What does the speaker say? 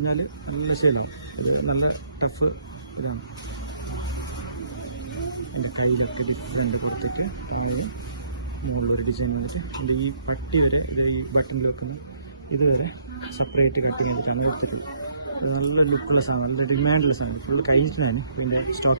പറഞ്ഞാൽ നല്ല ശൈലം. ഇത് നല്ല ടഫ് ഇതാണ്. എൻ്റെ കയ്യിലൊക്കെ ഡിഫറെൻ്റ് പുറത്തേക്ക് മുകളിലൊരു ഡിസൈൻ വന്നിട്ട് എൻ്റെ ഈ പട്ടി വരെ ഇത് ഈ ബട്ടണിൽ വെക്കുന്ന ഇതുവരെ സെപ്പറേറ്റ് കട്ടിങ് ചെയ്തിട്ടാണ് എടുത്തിട്ടുള്ളത്. ഇത് നല്ല ലുക്കുള്ള സാധനം, നല്ല ഡിമാൻഡുള്ള സാധനം. ഫുൾ കഴിഞ്ഞിട്ടാണ് ഇതിൻ്റെ സ്റ്റോക്ക്.